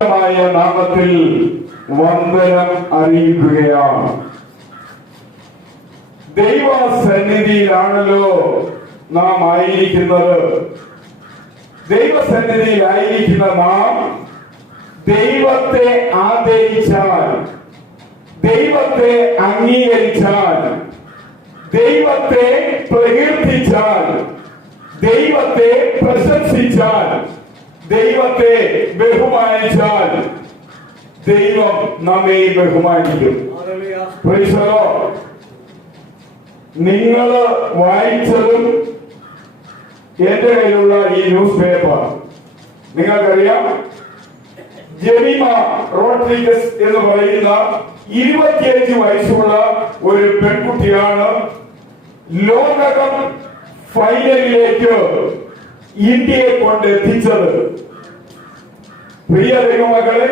നാമത്തിൽ വന്ദനം അറിയിക്കുകയാണ്. ദൈവസന്നിധിയിലാണല്ലോ നാം ആയിരിക്കുന്നത്. ദൈവസന്നിധിയിലായിരിക്കുന്ന നാം ദൈവത്തെ ആദരിച്ചാൽ, ദൈവത്തെ അംഗീകരിച്ചാൽ, ദൈവത്തെ പ്രകീർത്തിച്ചാൽ, ദൈവത്തെ പ്രശംസിച്ചാൽ, ദൈവത്തെ ബഹുമാനിച്ചാൽ ദൈവം നമ്മെ ബഹുമാനിക്കും. നിങ്ങൾ വായിച്ചതും എന്റെ കയ്യിലുള്ള ഈ ന്യൂസ് പേപ്പർ നിങ്ങൾക്കറിയാം. ജെമിമ റോഡ്രിഗസ് എന്ന് പറയുന്ന 25 വയസ്സുള്ള ഒരു പെൺകുട്ടിയാണ് ലോകകപ്പ് ഫൈനലിലേക്ക് ഇന്ത്യയെ കൊണ്ട് എത്തിച്ചത്. പ്രിയ ദൈവമക്കളെ,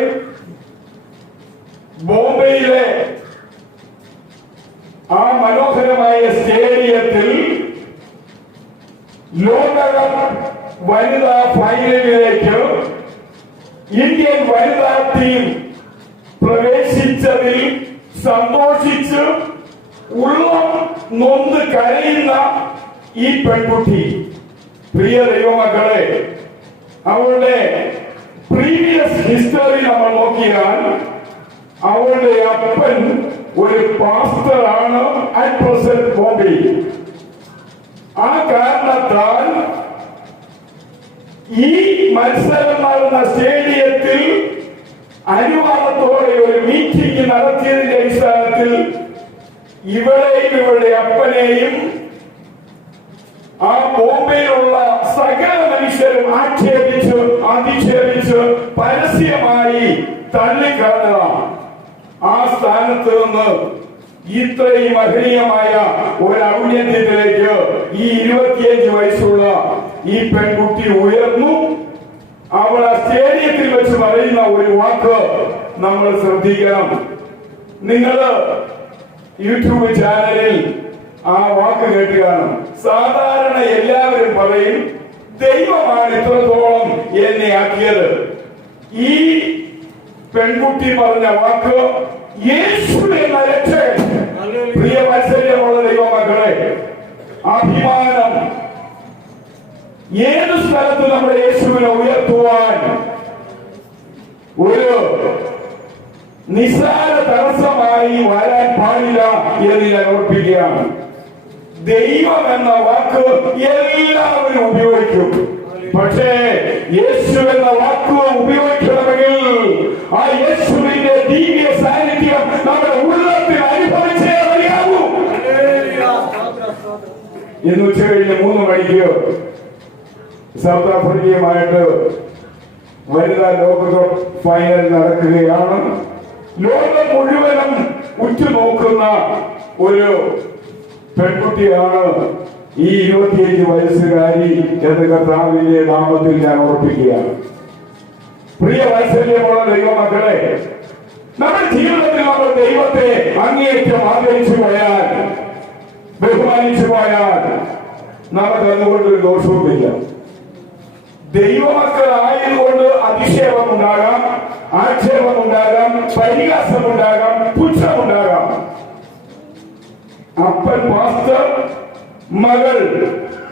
ബോംബെയിലെ ആ മനോഹരമായ സ്റ്റേഡിയത്തിൽ ലോകകപ്പ് വനിതാ ഫൈനലിലേക്ക് ഇന്ത്യൻ വനിതാ ടീം പ്രവേശിച്ചതിൽ സന്തോഷിച്ച് ഉള്ളം നൊന്ത് കരയുന്ന ഈ പെൺകുട്ടി, പ്രിയ ദൈവമക്കളെ, അവളുടെ പ്രീവിയസ് ഹിസ്റ്ററി നമ്മൾ നോക്കിയാൽ അവളുടെ അപ്പൻ ഒരു പാസ്റ്ററാണ് അറ്റ് പ്രസന്റ് ബോംബെയിൽ. ആ കാരണത്താൽ ഈ മത്സരം നടന്ന സ്റ്റേഡിയത്തിൽ അനുവാദത്തോടെ ഒരു മീറ്റിംഗ് നടത്തിയതിന്റെ അടിസ്ഥാനത്തിൽ ഇവളെയും ഇവളുടെ അപ്പനെയും ആ ബോംബെയിലുള്ള സകല മനുഷ്യരും ആക്ഷേപിച്ച് അധിക്ഷേപിച്ച് പരസ്യമായി തള്ളിക്കളഞ്ഞതാണ്. ആ സ്ഥാനത്ത് നിന്ന് ഇത്രയും മഹനീയമായ ഒരു ഔന്നത്യത്തിലേക്ക് ഈ 25 വയസ്സുള്ള ഈ പെൺകുട്ടി ഉയർന്നു. അവൾ ആ സ്റ്റേഡിയത്തിൽ വെച്ച് പറയുന്ന ഒരു വാക്ക് നമ്മൾ ശ്രദ്ധിക്കണം. നിങ്ങൾ യൂട്യൂബ് ചാനലിൽ ആ വാക്ക് കേട്ട് കാണും. സാധാരണ എല്ലാവരും പറയും, ദൈവമാണ് ഇത്രത്തോളം എന്നെ ആക്കിയത്. ഈ പെൺകുട്ടി പറഞ്ഞ വാക്ക്, യേശു എന്ന രക്ഷകൻ. പ്രിയ വാത്സല്യമുള്ള ദൈവമക്കളെ, അഭിമാനം ഏത് സ്ഥലത്ത് നമ്മുടെ യേശുവിനെ ഉയർത്തുവാൻ ഒരു നിസ്സാര തടസ്സമായി വരാൻ പാടില്ല എന്ന് ഞാൻ ഓർപ്പിക്കുകയാണ്. ദൈവം എന്ന വാക്ക് എല്ലാവരും ഉപയോഗിക്കും. പക്ഷേ യേശു എന്ന വാക്ക് ഉപയോഗിക്കണമെങ്കിൽ ആ യേശുവിന്റെ ദിവ്യ സാന്നിധ്യം നമ്മുടെ ഉള്ളത്തിൽ അനുഭവിച്ചേ അറിയാവൂ. ഇന്ന് ഉച്ചകഴിഞ്ഞ് 3 മണിക്ക് സൗത്ത് ആഫ്രിക്കയുമായിട്ട് വനിതാ ലോകകപ്പ് ഫൈനൽ നടക്കുകയാണ്. ലോകം മുഴുവനും ഉറ്റുനോക്കുന്ന ഒരു പെൺകുട്ടിയാണ് ഈ 25 വയസ്സുകാരി എന്ന് കർത്താവിന്റെ നാമത്തിൽ ഞാൻ ഓർപ്പിക്കുകയാണ്. പ്രിയ വാത്സല്യമുള്ള ദൈവമക്കളെ, നമ്മുടെ ജീവിതത്തിൽ നമ്മൾ ദൈവത്തെ അങ്ങേയറ്റം ആദരിച്ചു പോയാൽ, ബഹുമാനിച്ചു പോയാൽ നമുക്ക് അതുകൊണ്ടൊരു ദോഷവുമില്ല. ദൈവമക്കളായതുകൊണ്ട് അധിക്ഷേപമുണ്ടാകാം, ആക്ഷേപമുണ്ടാകാം, പരിഹാസമുണ്ടാകാം, പുച്ഛമുണ്ടാകാം. അപ്പൻ പാസ്റ്റർ, മകൾ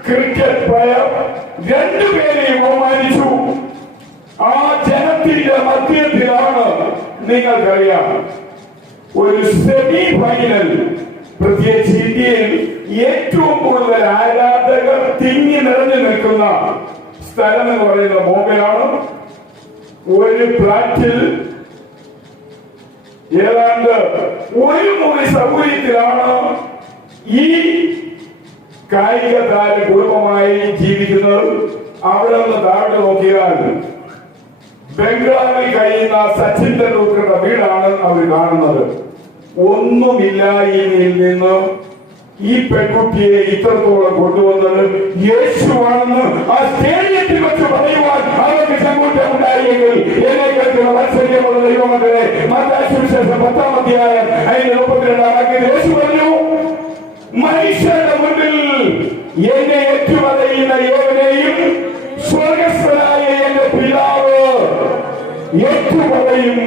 ക്രിക്കറ്റ് പ്ലെയർ, രണ്ടുപേരെയും ബഹുമാനിച്ചു. ആ ജനത്തിന്റെ മധ്യത്തിലാണ് നിങ്ങൾക്കറിയാം ഒരു സെമി ഫൈനൽ, പ്രത്യേകിച്ച് ഇന്ത്യയിൽ ഏറ്റവും കൂടുതൽ ആരാധകർ തിങ്ങി നിറഞ്ഞു നിൽക്കുന്ന സ്ഥലം എന്ന് പറയുന്നത് ബോംബെയാണ്. ഒരു ഫ്ലാറ്റിൽ ഏതാണ്ട് 1 മുറി സൗകര്യത്തിലാണ് ഈ കായിക താര കുടുംബമായി ജീവിക്കുന്നത്. അവിടെ നിന്ന് താഴെ നോക്കിയാൽ ബംഗ്ലാവിൽ കഴിയുന്ന സച്ചിൻ തെണ്ടുൽക്കറുടെ വീടാണ് അവർ കാണുന്നത്. ഒന്നുമില്ലായ്മയിൽ നിന്ന് ഈ പെൺകുട്ടിയെ ഇത്രത്തോളം കൊണ്ടുവന്നത് യേശുവാണെന്ന് ആ സ്റ്റേഡിയത്തിൽ വെച്ച് പറയുവാൻ അവർക്ക് ചങ്കൂറ്റമുണ്ടായെങ്കിൽ എന്നെ കേൾക്കുന്ന വാത്സല്യമുള്ള ദൈവമക്കളെ, മത്തായി സുവിശേഷം 10-ാം അധ്യായം അതിന്റെ 32-ാം വാക്യത്തിൽ യേശു പറഞ്ഞു, മനുഷ്യരുടെ മുൻപിൽ എന്നെ ഏറ്റുപറയുന്ന ഏവനെയും സ്വർഗസ്ഥനായ എന്റെ പിതാവ് ഏറ്റുപറയും.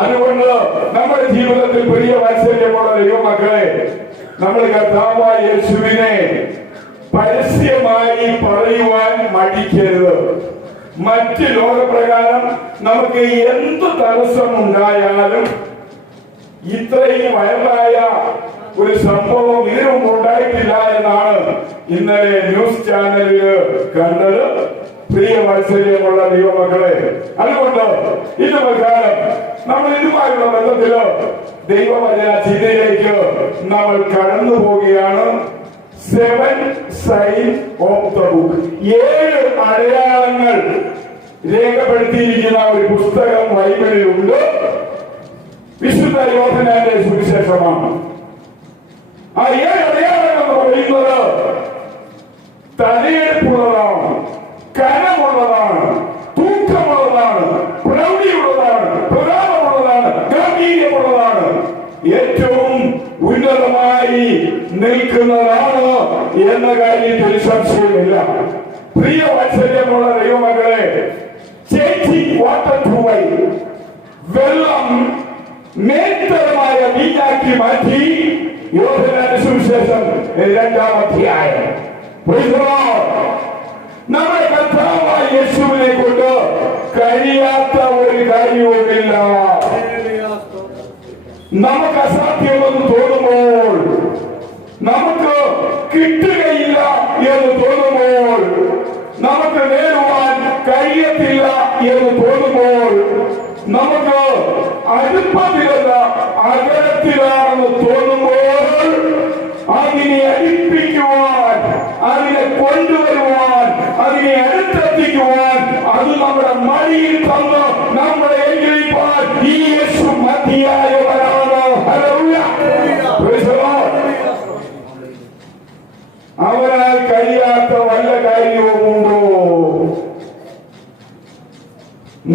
അതുകൊണ്ട് നമ്മുടെ ജീവിതത്തിൽ പ്രിയ വാത്സല്യമുള്ള ദൈവമക്കളെ, നമ്മൾ കർത്താവായ യേശുവിനെ പരസ്യമായി പറയുവാൻ മടിക്കരുത്. മറ്റ് ലോകപ്രകാരം നമുക്ക് എന്ത് തടസ്സമുണ്ടായാലും ഇത്രയും വൈറലായ ഒരു സംഭവം ഇതിനു മുമ്പ് ഉണ്ടായിട്ടില്ല എന്നാണ് ഇന്നലെ ന്യൂസ് ചാനലില് കണ്ടത്. പ്രിയ വാത്സല്യമുള്ള ദൈവമക്കളെ, അതുകൊണ്ട് ഇന്ന് പ്രകാരം നമ്മൾ ഇതുമായുള്ള ബന്ധത്തില് ദൈവവചന ചിന്തയിലേക്ക് നമ്മൾ കടന്നു പോവുകയാണ്. 7 signs of the book. 7 അടയാളങ്ങൾ രേഖപ്പെടുത്തിയിരിക്കുന്ന ഒരു പുസ്തകം ബൈബിളിലുണ്ട്. വിശുദ്ധ യോഹന്നാന്റെ സുവിശേഷമാണ്. ആ 7 അടയാളങ്ങൾ എന്ന് പറയുന്നത് തലയെടുപ്പുള്ളതാണ്, കനമുള്ളതാണ്, തൂക്കമുള്ളതാണ്, പ്രൗഢിയുള്ളതാണ്, പ്രതാപമുള്ളതാണ്, ഗാംഭീര്യമുള്ളതാണ്, ഏറ്റവും ഉന്നതമായി നിൽക്കുന്നതാണ് എന്ന കാര്യത്തിൽ സംശയമില്ല. പ്രിയ വാത്സല്യമുള്ള ദൈവമക്കളെ, ചേച്ചിങ് വാട്ടർ ടു വൈൻ, വെള്ളം മേൽത്തരമായ വീഞ്ഞാക്കി മാറ്റി. യോഹന്നാന്റെ സുവിശേഷം 2-ാം അധ്യായം. നമ്മുടെ കർത്താവായ യേശുവിനെ കൊണ്ട് കഴിയാത്ത ഒരു കാര്യവുമില്ല. നമുക്ക് അസാധ്യമെന്ന് തോന്നുമ്പോൾ, നമുക്ക് കിട്ടുകയില്ല എന്ന് തോന്നുമ്പോൾ, നമുക്ക് നേടുവാൻ കഴിയത്തില്ല എന്ന് തോന്നുമ്പോൾ, നമുക്ക് അടുപ്പത്തിലല്ല അകലത്തിലാണെന്ന് തോന്നുമ്പോൾ, അതിനെ അടുപ്പിക്കുവാൻ, അതിനെ കൊണ്ടുവരുവാൻ, അതിനെ അടുത്തെത്തിക്കുവാൻ, അത് നമ്മുടെ മടിയിൽ തന്ന് നമ്മളെ എഴുതിപ്പാൻ ഈ യേശു മതിയായവരാണ്. അവരാൽ കഴിയാത്ത വല്ല കാര്യവുമുണ്ടോ?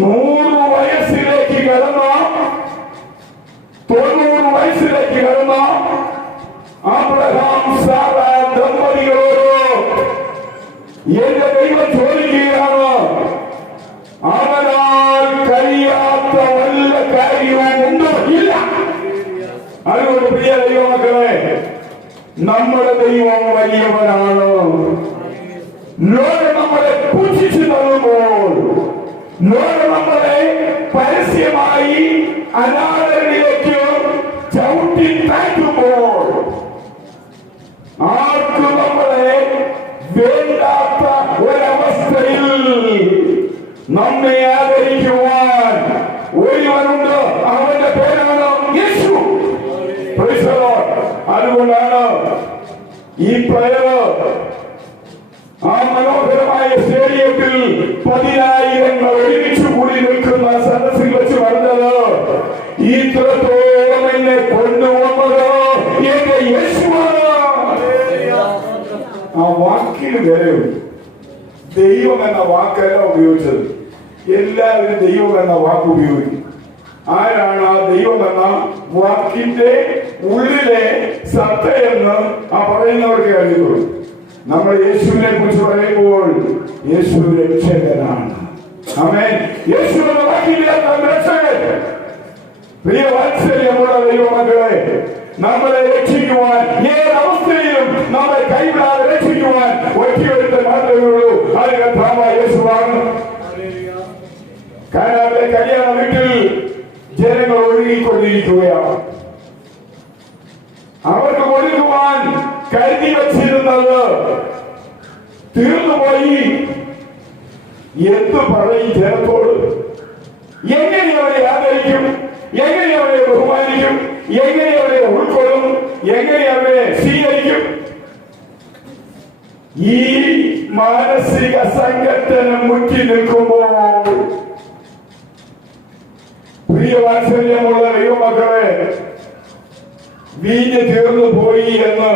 100 വയസ്സിലേക്ക് കടന്ന, 90 വയസ്സിലേക്ക് കടന്ന അബ്രഹാം സാറ ദമ്പതികളോട് എന്റെ ദൈവം ചോദിക്കുകയാണ്, അവനാൽ കഴിയാത്ത വല്ല കാര്യവുമുണ്ടോ? ഇല്ല. അതുകൊണ്ട് പ്രിയ ദൈവമക്കളെ, നമ്മുടെ ദൈവം വലിയവനാണ്. ലോകം നമ്മളെ പൂജിച്ചു തള്ളുമ്പോൾ, ലോകം നമ്മളെ പരസ്യമായി അനാദരവിലേക്ക് ചവിട്ടി താഴ്ത്തുമ്പോൾ, ആർക്കും നമ്മളെ വേണ്ടാത്ത ഒരവസ്ഥയിൽ നമ്മെ ആദരിക്കുവാൻ ഒരുവനുണ്ട്. അവന്റെ പേരാണ് യേശു. അതുകൊണ്ടാണ് ഈ പ്രയർ ആ മനോഹരമായ സ്റ്റേഡിയത്തിൽ 10,000 ഒരുമിച്ച് കൂടി നിൽക്കുന്ന സദസ്സിൽ വെച്ച് പറഞ്ഞത്, ഇത്രത്തോളം എന്നെ കൊണ്ടുവന്നത് എന്റെ യേശുവാണ്. ആ വാക്കിന് വിലയുണ്ട്. ദൈവം എന്ന വാക്കല്ല ഉപയോഗിച്ചത്. എല്ലാവരും ദൈവം എന്ന വാക്ക് ഉപയോഗിക്കും. ആരാണ് ആ ദൈവം എന്ന വാക്കിന്റെ ഉള്ളിലെ സത്തയെന്ന് ആ പറയുന്നവർക്ക് അറിയുള്ളൂ. നമ്മൾ യേശുവിനെ കുറിച്ച് പറയുമ്പോൾ യേശു രക്ഷകനാണ്. ആമേൻ. യേശു എന്ന വാക്കിന്റെ രക്ഷകൻ. പ്രിയ വാത്സല്യമുള്ള ദൈവമക്കളെ, നമ്മളെ രക്ഷിക്കുവാൻ, ഏതവസ്ഥയിലും നമ്മളെ കൈവിടാതെ രക്ഷിക്കുവാൻ ഒറ്റയൊരുത്തൻ മാത്രമേ ഉള്ളൂ. അത് കർത്താവായ യേശുവാണ്. കാനാനിലെ കല്യാണ വീട്ടിൽ ജനങ്ങൾ ഒഴുകിക്കൊണ്ടിരിക്കുകയാണ്. അവർക്ക് ഒഴുകുവാൻ കരുതി വച്ചിരുന്നത് തീർന്നുപോയി. എന്ത് പറയും ജനത്തോട്? എങ്ങനെ അവരെ ആദരിക്കും? എങ്ങനെ അവരെ ബഹുമാനിക്കും? എങ്ങനെ അവരെ ഉൾക്കൊള്ളും? എങ്ങനെ അവരെ സ്വീകരിക്കും? ഈ മാനസിക സംഘട്ടനം മുറ്റി നിൽക്കുമ്പോൾ, പ്രിയ വാത്സല്യമുള്ള ദൈവമക്കളെ, വീഞ്ഞ് തീർന്നു പോയി എന്ന്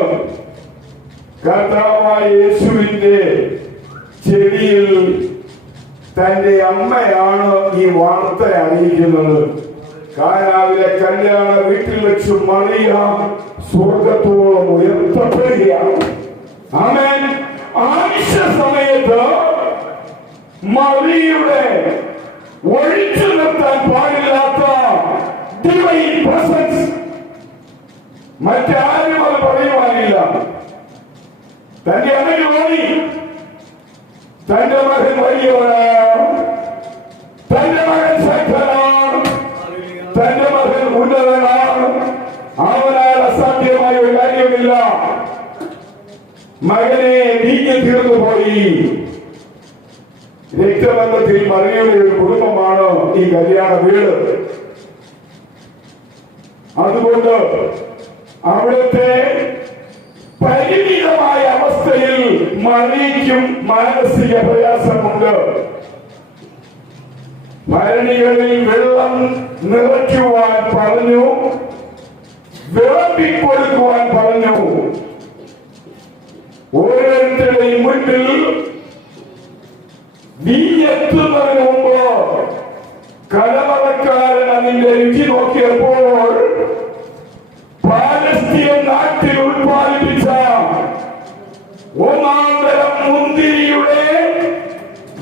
കർത്താവായ യേശുവിന്റെ ചെവിയിൽ തന്റെ അമ്മയാണ് ഈ വാർത്ത അറിയിക്കുന്നത്. കാനാവിലെ കല്യാണ വീട്ടിൽ വെച്ച് മറിയ സ്വർഗത്തോളം ഉയർത്തപ്പെടുകയാണ്. ആമേൻ. ആവശ്യ സമയത്ത് മറിയയുടെ ഒഴിച്ചു നിർത്താൻ പാടില്ലാത്ത ഡിവൈൻ പ്രസൻസ്. മറ്റാരും അത് പറയുവാനില്ല. തന്റെ അമ്മയ്ക്ക് തോന്നി തന്റെ മകൻ വലിയവനാണ്, തന്റെ മകൻ ശക്തനാണ്, തന്റെ മകൻ ഉന്നതനാണ്, അവനാൽ അസാധ്യമായ ഒരു കാര്യമില്ല. മകനെ നീങ്ങി തീർന്നു പോയി. രക്തബന്ധത്തിൽ മറിയുടെ ഒരു കുടുംബമാണ് ഈ കല്യാണ വീട്. അതുകൊണ്ട് അവിടുത്തെ പരിമിതമായ അവസ്ഥയിൽ മറിയയ്ക്കും മാനസിക പ്രയാസമുണ്ട്. ഭരണികളിൽ വെള്ളം നിറയ്ക്കുവാൻ പറഞ്ഞു, വിളമ്പിക്കൊടുക്കുവാൻ പറഞ്ഞു. ഓരോരുത്തരുടെയും മുന്നിൽ വീഞ്ഞെത്തുന്നതിന് മുമ്പ് കലവറക്കാരൻ അതിന്റെ രുചി നോക്കിയപ്പോൾ പാലസ്തീൻ നാട്ടിൽ ഉത്പാദിപ്പിച്ച ഒന്നാം തരം മുന്തിരിയുടെ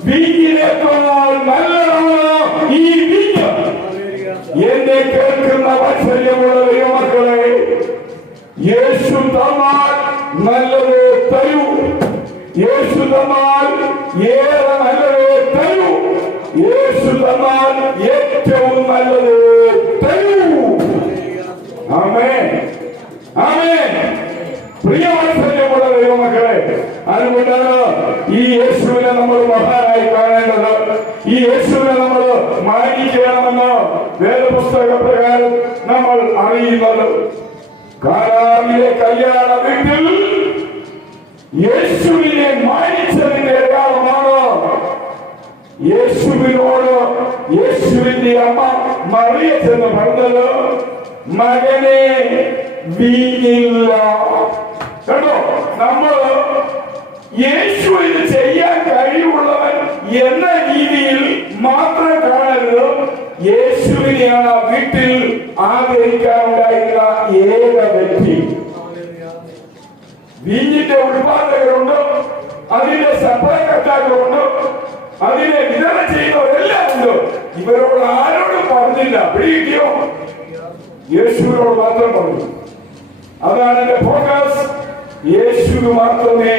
വീഞ്ഞിനേക്കാൾ നല്ലതാണ് ഈ വീഞ്ഞ്. എന്നെ കേൾക്കുന്ന വാത്സല്യമുള്ള ദൈവമക്കളെ, യേശു തന്നാൽ നല്ലത് തരൂ. യേശു തന്നാൽ ഏറെ നല്ലത് തരൂ. യേശു തന്നാൽ ഏറ്റവും നല്ലത് തരൂ. ആമേൻ, ആമേൻ. പ്രിയവാത്സല്യമുള്ള ദൈവമക്കളെ, അതുകൊണ്ടാണ് ഈ യേശുവിനെ നമ്മൾ മഹാനായി കാണേണ്ടത്. ഈ യേശുവിനെ നമ്മൾ മാനിക്കണമെന്ന് വേദപുസ്തക പ്രകാരം നമ്മൾ അറിയുന്നത്. കാനാനിലെ കല്യാണ വീട്ടിൽ യേശുവിനെ മാനിച്ചതിന്റെ അടയാളമാണ് യേശുവിനോട് യേശുവിന്റെ അമ്മ മറിയ ചെന്ന് പറഞ്ഞത്, മകനെ വീഞ്ഞില്ല. കേട്ടോ, നമ്മൾ യേശുവിന് ചെയ്യാൻ കഴിവുള്ളവൻ എന്ന രീതിയിൽ മാത്രം കാണരുത്. യേശുവിനെയാണ് വീട്ടിൽ ആദരിക്കാനുണ്ടായിരുന്ന ഏക വ്യക്തി. വീഞ്ഞിന്റെ ഉത്പാദകരുണ്ട്, അതിന്റെ സപ്ലൈകർത്താക്കളുണ്ട്, അതിനെ വിതരണം ചെയ്യുന്നവരെല്ലാം ഉണ്ട്. ഇവരോട് ആരോടും പറഞ്ഞില്ല. പിടിയോ, യേശുവിനോട് മാത്രം പറഞ്ഞു. അതാണ് എന്റെ ഫോക്കസ്. യേശു മാത്രമേ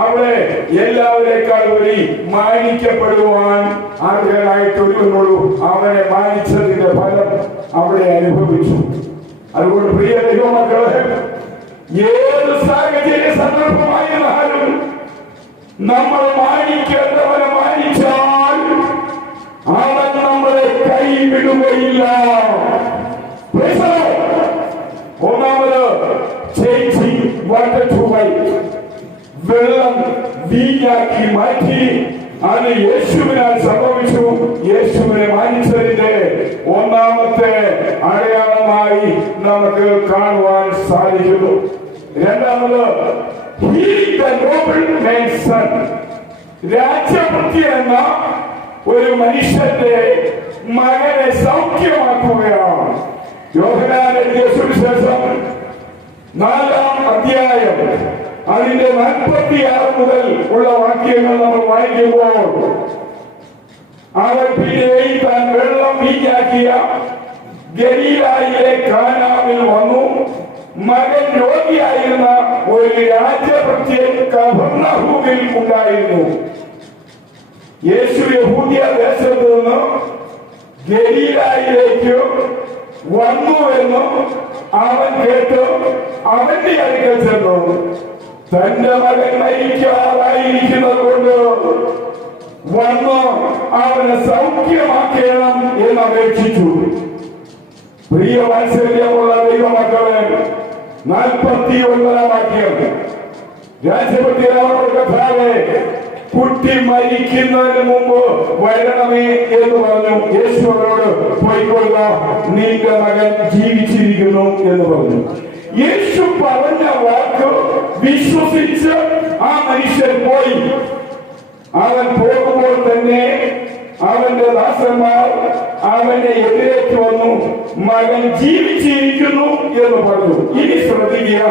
അവിടെ എല്ലാവരെക്കാൾ വഴി മാനിക്കപ്പെടുവാൻ ആഗ്രഹമായിട്ടൊരുവനുള്ളൂ. അവനെ മാനിച്ചതിന്റെ ഫലം അവിടെ അനുഭവിച്ചു. അതുകൊണ്ട് പ്രിയ ദൈവമക്കളെ, ഏത് സാഹചര്യ സന്ദർഭമായിരുന്നാലും നമ്മൾ മാനിക്കേണ്ടവനെ മാനിച്ചാൽ അവൻ നമ്മളെ കൈവിടുകയില്ല. ഒന്നാമത് വെള്ളം വീഞ്ഞാക്കി മാറ്റി. അത് യേശുവിനാൽ സംഭവിച്ചു. യേശുവിനെ മാനിച്ചതിന്റെ ഒന്നാമത്തെ അടയാളമായി നമുക്ക് കാണുവാൻ സാധിക്കുന്നു. രണ്ടാമത്, രാജഭൃത്യ എന്ന ഒരു മനുഷ്യന്റെ മകനെ സൗഖ്യമാക്കുകയാണ്. യോഹന്നാൻ എഴുതിയ സുവിശേഷം 4-ാം അധ്യായം അതിന്റെ 46 മുതൽ ഉള്ള വാക്യങ്ങൾ നമ്മൾ വായിക്കുമ്പോൾ, അവൻ പിന്നെയും താൻ വെള്ളം വീഞ്ഞാക്കിയ ഗലീലായിലെ കാനാവിൽ വന്നു. മകൻ രോഗിയായിരുന്ന ഒരു രാജഭൃത്യൻ കഫർന്നഹൂമിൽ ഉണ്ടായിരുന്നു. യേശു യഹൂദിയ ദേശത്ത് നിന്ന് ഗലീലായിലേക്ക് വന്നു എന്ന് അവൻ കേട്ട് അവന്റെ അടുക്കൽ ചെന്നു. തന്റെ മകൻ മരിക്കാറായിരിക്കുന്നത് കൊണ്ട് വന്ന് അവനെ സൗഖ്യമാക്കണം എന്ന് അപേക്ഷിച്ചു. പ്രിയ വാത്സല്യമുള്ള ദൈവമക്കളെ, 49-ാം വാക്യം, രാജഭൃത്യനോട് കർത്താവേ, കുട്ടി മരിക്കുന്നതിന് മുമ്പ് വരണമേ എന്ന് പറഞ്ഞു. യേശു അവരോട് പോയിക്കൊള്ളുക, നിന്റെ മകൻ ജീവിച്ചിരിക്കുന്നു എന്ന് പറഞ്ഞു. യേശു പറഞ്ഞ വാക്ക് വിശ്വസിച്ച് ആ മനുഷ്യൻ പോയി. അവൻ പോകുമ്പോൾ തന്നെ അവന്റെ ദാസന്മാർ അവന്റെ എതിരേക്ക് വന്നു, മകൻ ജീവിച്ചിരിക്കുന്നു എന്ന് പറഞ്ഞു. ഇനി ശ്രദ്ധിക്കുക,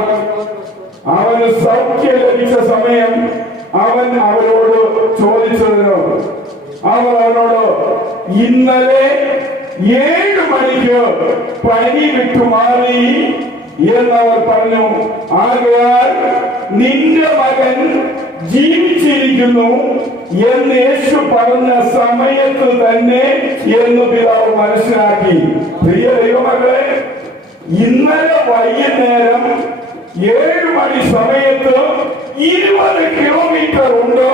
അവന് സൗഖ്യം ലഭിച്ച സമയം അവൻ അവരോട് ചോദിച്ചതിന് അവർ അവനോട് ഇന്നലെ 7 മണിക്ക് പനി വിട്ടുമാറി എന്നവർ പറഞ്ഞു. ആകയാൽ നിന്റെ മകൻ ജീവിച്ചിരിക്കുന്നു എന്ന് യേശു പറഞ്ഞ സമയത്ത് തന്നെ എന്ന് പിതാവ് മനസ്സിലാക്കി. പ്രിയ ദൈവമക്കളെ, ഇന്നലെ വൈകുന്നേരം 7 മണി സമയത്ത് 20 കിലോമീറ്റർ ഉണ്ട്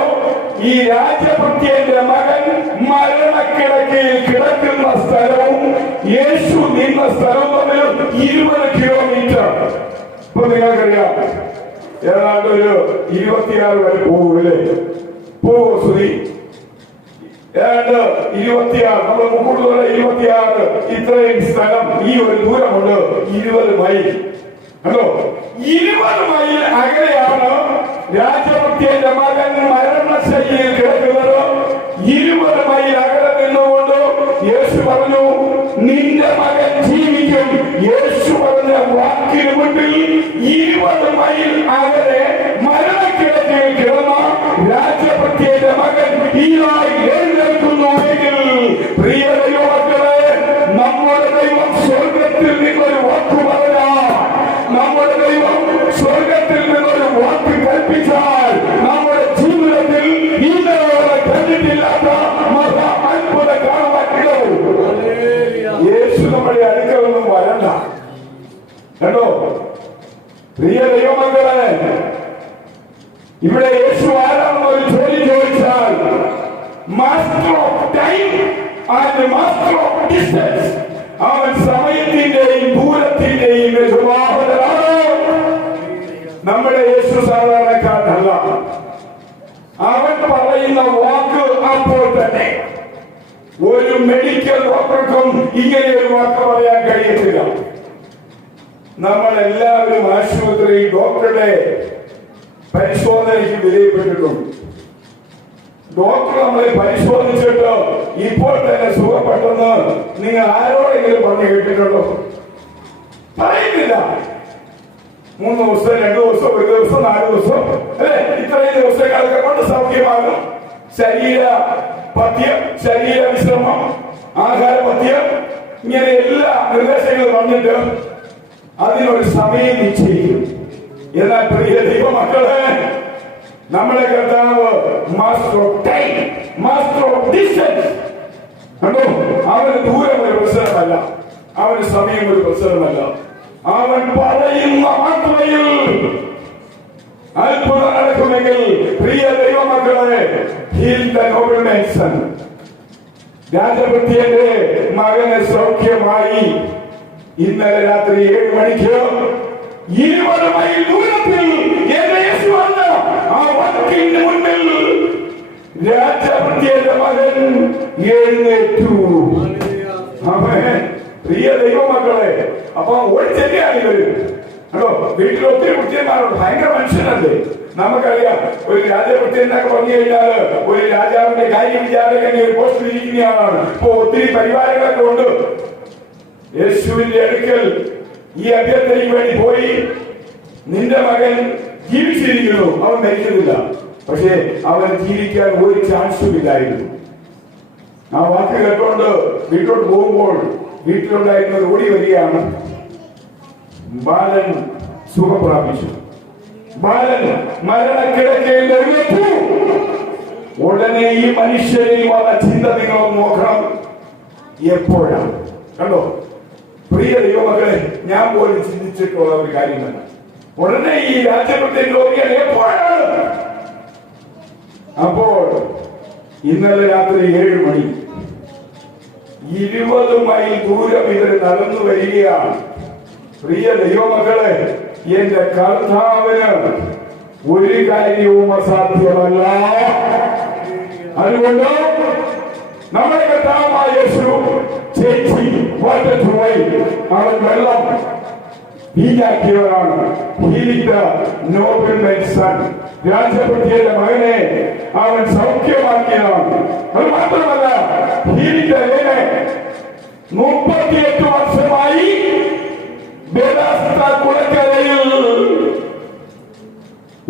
ഈ രാജഭൃത്യന്റെ മകൻ മരണക്കിടക്കയിൽ കിടക്കുന്ന സ്ഥലവും യേശു നിന്ന സ്ഥലവും തമ്മിൽ 20 കിലോമീറ്റർ. ഇപ്പൊ നിങ്ങൾക്കറിയാം, ഏതാണ്ട് ഒരു 26 വരെ പോകൂല്ലേ? പോവോ ശ്രീ? ഏതാണ്ട് 26, നമ്മൾ മുക്കൂടുതല 26, ഇത്രയും സ്ഥലം, ഈ ഒരു ദൂരമുണ്ട് 20 മൈൽ. ഹലോ, 20 മൈൽ അകലെയാണ് രാജഭൃത്യന്റെ മകൻ മരണശയ്യയിൽ കിടക്കുന്നത്. 20 മൈൽ അകലെ നിന്നുകൊണ്ട് യേശു പറഞ്ഞു, നിന്റെ മകൻ ജീവിക്കും. യേശു പറഞ്ഞ വാക്കിന് മുൻപിൽ 20 മൈൽ അകലെ മരണക്കിടക്കയിൽ കിടന്ന രാജഭൃത്യന്റെ മകൻ ഈയായി എഴുന്നേൽക്കുന്നുവെങ്കിൽ, പ്രിയ ദൈവമക്കളെ, നമ്മുടെ ദൈവം സ്വർഗത്തിൽ നിന്നൊരു വാക്ക് പറഞ്ഞാൽ, നമ്മുടെ ദൈവം സ്വർഗത്തിൽ നിന്നൊരു വാക്ക് കൽപ്പിച്ചാൽ, നമ്മുടെ ജീവിതത്തിൽ ഇന്നലെ കണ്ടിട്ടില്ലാത്ത മഹാ അത്ഭുതം കാണുവാൻ ഇടവും. യേശു നമ്മുടെ അടുക്കളൊന്നും വരണ്ട കേട്ടോ. പ്രിയ ദൈവമക്കളെ, ഇവിടെ യേശു ആരാണെന്ന് ഒരു ചോദ്യം ചോദിച്ചാൽ, master of time and master of distance, അവൻ സമയത്തിന്റെയും ദൂരത്തിന്റെയും യജമാനനാണ്. നമ്മുടെ യേശു സാധാരണക്കാരനല്ല. അവൻ പറയുന്ന വാക്ക് അപ്പോൾ തന്നെ. ഒരു മെഡിക്കൽ ഡോക്ടർക്കും ഇങ്ങനെ ഒരു വാക്ക് പറയാൻ കഴിയത്തില്ല. നമ്മളെല്ലാവരും ആശുപത്രിയിൽ ഡോക്ടറുടെ പരിശോധനയ്ക്ക് വിധേയപ്പെട്ടിട്ടുണ്ട്. ഡോക്ടർ നമ്മളെ പരിശോധിച്ചിട്ട് ഇപ്പോൾ തന്നെ സുഖപ്പെട്ടെന്ന് നിങ്ങൾ ആരോടെങ്കിലും പറഞ്ഞു കേട്ടിട്ടുണ്ടോ? പറയുന്നില്ല. 3 ദിവസം, 2 ദിവസം, 1 ദിവസം, 4 ദിവസം, അല്ലെ? ഇത്രയും ദിവസങ്ങളൊക്കെ കൊണ്ട് സൗഖ്യമാകും. ശരീര പഥ്യം, ശരീര വിശ്രമം, ആഹാര പഥ്യം, ഇങ്ങനെ എല്ലാ നിർദ്ദേശങ്ങളും പറഞ്ഞിട്ട് അതിനൊരു സമയം നിശ്ചയിക്കും. എന്നാൽ പ്രിയ ദൈവമക്കളെ, നമ്മുടെ കർത്താവ് master of time, master of distance. കണ്ടോ, അവന് ദൂരം ഒരു പ്രശ്നമല്ല, അവന് സമയം ഒരു പ്രശ്നമല്ല. അവൻ പറയുന്ന മാത്രയിൽ അത്ഭുതം നടക്കുമെങ്കിൽ, പ്രിയ ദൈവമക്കളെ, രാജഭൃത്യന്റെ മകന് സൗഖ്യമായി. ഇന്നലെ രാത്രി 7 മണിക്ക് 20 മൈൽ ദൂരത്തിൽ ആ വാക്കിന് മുന്നിൽ രാജഭൃത്യന്റെ മകൻ എഴുന്നേറ്റു. പ്രിയ ദൈവമക്കളെ, അപ്പൊ ഓടിച്ചെല്ലിയാണ് ഇവര്. കേട്ടോ, വീട്ടിൽ ഒത്തിരി വൃത്യന്മാരുണ്ട്, ഭയങ്കര മനുഷ്യനല്ലേ. നമുക്കറിയാം, ഒരു രാജഭൃത്യനൊക്കെ പറഞ്ഞു കഴിഞ്ഞാൽ ഒരു രാജാവിന്റെ കാര്യം വിചാരകൻ ഒരു പോസ്റ്റിൽ ഇരിക്കുന്നയാളാണ്. ഇപ്പൊ ഒത്തിരി പരിവാരങ്ങളൊക്കെ ഉണ്ട്. യേശുവിന്റെ അടുക്കൽ ഈ അഭ്യർത്ഥനയ്ക്ക് വേണ്ടി പോയി, നിന്റെ മകൻ ജീവിച്ചിരിക്കുന്നു, അവൻ മരിക്കുന്നില്ല. പക്ഷേ അവൻ ജീവിക്കാൻ ഒരു ചാൻസും ഇല്ലായിരുന്നു. ആ വാക്ക് കേട്ടോണ്ട് വീട്ടിലോട്ട് പോകുമ്പോൾ വീട്ടിലുണ്ടായിരുന്നത് ഓടി വരികയാണ്. ബാലൻ സുഖം പ്രാപിച്ചു. ബാലൻ മരണക്കിടക്കയിൽ എഴുന്നേറ്റു. ഉടനെ ഈ മനുഷ്യരിൽ വന്ന ചിന്ത നിങ്ങൾ നോക്കണം. എപ്പോഴാണ്? കണ്ടോ, പ്രിയ ദൈവമക്കളെ, ഞാൻ പോലും ചിന്തിച്ചിട്ടുള്ള ഒരു കാര്യമല്ല. ഉടനെ ഈ രാജ്യഭൃത്യൻ രോഗികൾ എപ്പോഴാണ്? അപ്പോൾ ഇന്നലെ രാത്രി 7 മണി, 20 മൈൽ ദൂരം ഇവർ നടന്നു വരികയാണ്. പ്രിയ ദൈവമക്കളെ, എന്റെ കർത്താവിന് ഒരു കാര്യവും അസാധ്യമല്ല. അതുകൊണ്ട് നമ്മുടെ കർത്താവായ യേശു ചേച്ചി വട്ടച്ചുവയിൽ അവൻ വെള്ളം വീഞ്ഞാക്കിയവരാണ്. രാജഭൃത്യന്റെ മകനെ അവൻ സൗഖ്യമാക്കിയതാണ്. അത് മാത്രമല്ല, 38 വർഷമായി കുളക്കരയിൽ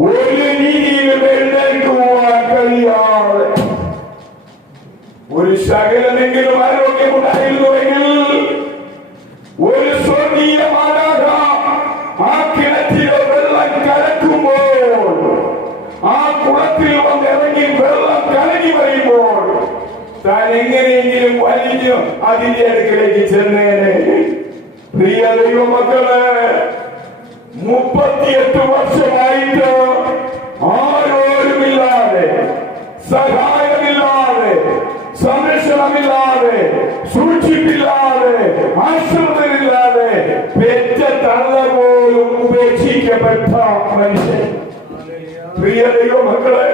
ഒരു രീതിയിലും എഴുന്നേൽക്കുവാൻ കഴിയാതെ, ഒരു ശകലമെങ്കിലും അതിന്റെ അടുക്കലേക്ക് ചെന്നേനെ. പ്രിയ ദൈവമക്കളെ, 38 വർഷമായിട്ട് ആരോരുമില്ലാതെ, സഹായമില്ലാതെ, സംരക്ഷണമില്ലാതെ, സൂക്ഷിപ്പില്ലാതെ, ആശ്രിതരില്ലാതെ പെറ്റ തള്ള പോലും ഉപേക്ഷിക്കപ്പെട്ട മനുഷ്യൻ. പ്രിയ ദൈവമക്കളെ,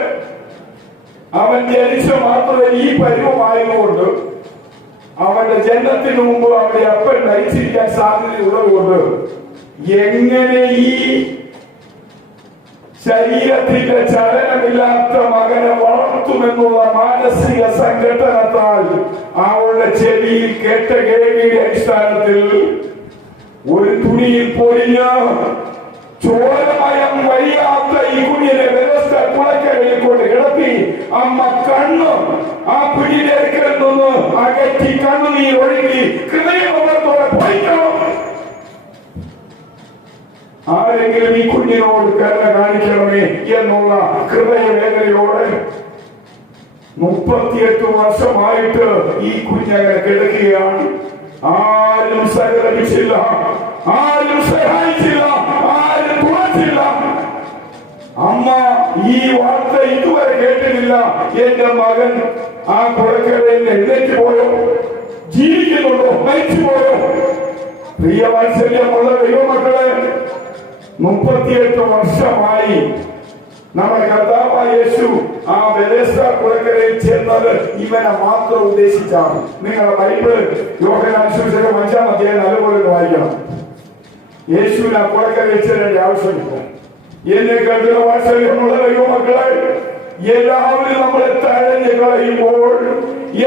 അവൻ ജനിച്ച മാത്രമേ ഈ പരുവമായതുകൊണ്ട് അവന്റെ ജന്മത്തിന് മുമ്പ് അവന്റെ അപ്പൻ മരിച്ചിരിക്കാൻ സാധ്യതയുള്ളതുകൊണ്ട് എങ്ങനെ ഈ ശരീരത്തിന്റെ ചലനമില്ലാത്ത മകനെ വളർത്തുമെന്നുള്ള മാനസിക സംഘടനത്താൽ അവളുടെ ചെവിയിൽ കേട്ട കേൾവിയുടെ അടിസ്ഥാനത്തിൽ ഒരു തുണിയിൽ പൊരിഞ്ഞ് ചോരമയം വഴിയാത്ത ഈ കുഞ്ഞിനെ വ്യവസ്ഥ കുളക്കരയിൽ കൊണ്ട് കിടത്തി അമ്മ കണ്ണ് ആ കുഞ്ഞിന്റെ അടുക്കൽ നിന്ന് അകറ്റി കണ്ണുനീർ ഒഴുകി ഹൃദയത്തോടെ പോയിക്കണം. ആരെങ്കിലും ഈ കുഞ്ഞിനോട് കരുണ കാണിക്കണമേ എന്നുള്ള ഹൃദയവേദനയോടെ 38 വർഷമായിട്ട് ഈ കുഞ്ഞങ്ങനെ കിടക്കുകയാണ്. ആരും സഹകരിച്ചില്ല, ആരും സഹായിച്ചില്ല, ആരും തുറച്ചില്ല. അമ്മ ഈ വാർത്ത ഇതുവരെ കേട്ടിട്ടില്ല. എന്റെ മകൻ ആ കുളക്കരയിൽ എഴുന്നേറ്റ് പോയോ, ജീവിക്കുന്നുണ്ടോ, മരിച്ചു പോയോ? പ്രിയ വാത്സല്യമുള്ള ദൈവമക്കളെ, 38 വർഷമായി നമ്മുടെ കർത്താവായ യേശു ആ ബെഥസ്ദ കുളക്കരയിൽ ചെന്നത് ഇവനെ മാത്രം ഉദ്ദേശിച്ചാണ്. നിങ്ങളുടെ ബൈബിൾ യോഹന്നാൻ സുവിശേഷം 5-ാം അധ്യായം നല്ലപോലെ വായിക്കണം. യേശുവിന് ആ കുളക്കരയിൽ ചെല്ലേണ്ട ആവശ്യമില്ല. എന്നെ കണ്ടുള്ള വാത്സല്യമുള്ള ദൈവമക്കളെ, എല്ലാവരും നമ്മളെ തഴഞ്ഞു കളയുമ്പോൾ,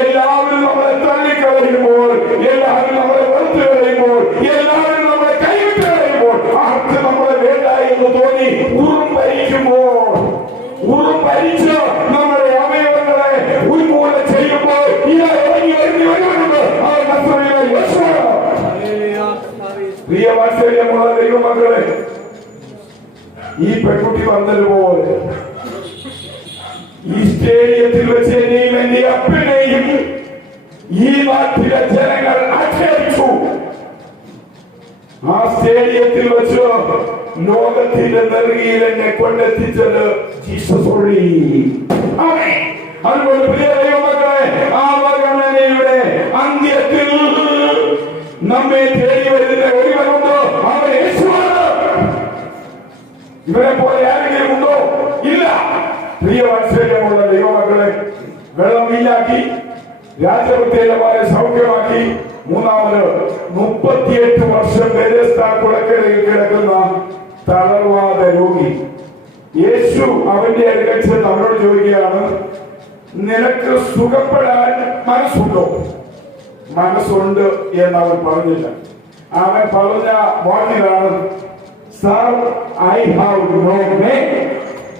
എല്ലാവരും നമ്മളെ തള്ളിക്കളയുമ്പോൾ, എല്ലാവരും നമ്മളെ വെറുത്ത് കളയുമ്പോൾ, എല്ലാവരും നമ്മളെ കൈവിട്ട് കളയുമ്പോൾ, ആർക്ക് നമ്മളെ വേണ്ട എന്ന് തോന്നി ഉറുമ്പരിക്കുമ്പോൾ, ഉറുമ്പരിച്ച് നമ്മുടെ അവയവങ്ങളെ ഉന്മൂലനം ചെയ്യുമ്പോൾ ഇതാ ഇറങ്ങി വരുന്നുണ്ട്. പ്രിയ വാത്സല്യമുള്ള ദൈവമക്കളെ, ഈ പെൺകുട്ടി വന്നതുപോലെ ഈ സ്റ്റേഡിയത്തിൽ വെച്ച് എന്നെയും എന്റെ അപ്പനെയും ഈ നാട്ടിലെ ജനങ്ങൾ ആക്ഷേപിച്ചു. ആ സ്റ്റേഡിയത്തിൽ വെച്ച് ലോകത്തിന്റെ നെറുകയിൽ എന്നെ കൊണ്ടെത്തിച്ചത് ജീസസ് ഒഴി. അതുകൊണ്ട് പ്രിയ ദൈവമക്കളെ, ആ അവഗണനയുടെ അന്ത്യത്തിൽ നമ്മെ തേടി വരുന്ന ഒരുവനുണ്ട്, അവൻ യേശുവാണ്. ഇവരെ പോലെ ആരെങ്കിലും ഉണ്ടോ? ഇല്ല. പ്രിയ വാത്സല്യമുള്ള ദൈവമക്കളെ, വെള്ളം വീഞ്ഞാക്കി, രാജവൃത്തിയുടെ സൗഖ്യമാക്കി. മൂന്നാമത് 38 വർഷം ബെഥസ്ദ കുളക്കരയിൽ കിടക്കുന്ന തളർവാദ രോഗി. യേശു അവന്റെ അടുക്കൽ ചെന്ന് അവരോട് ചോദിക്കുകയാണ്, നിനക്ക് സുഖപ്പെടാൻ മനസ്സുണ്ടോ? മനസ്സുണ്ട് എന്ന് അവൻ പറഞ്ഞില്ല. അവൻ പറഞ്ഞ വാക്കിലാണ്, sir, I have no name.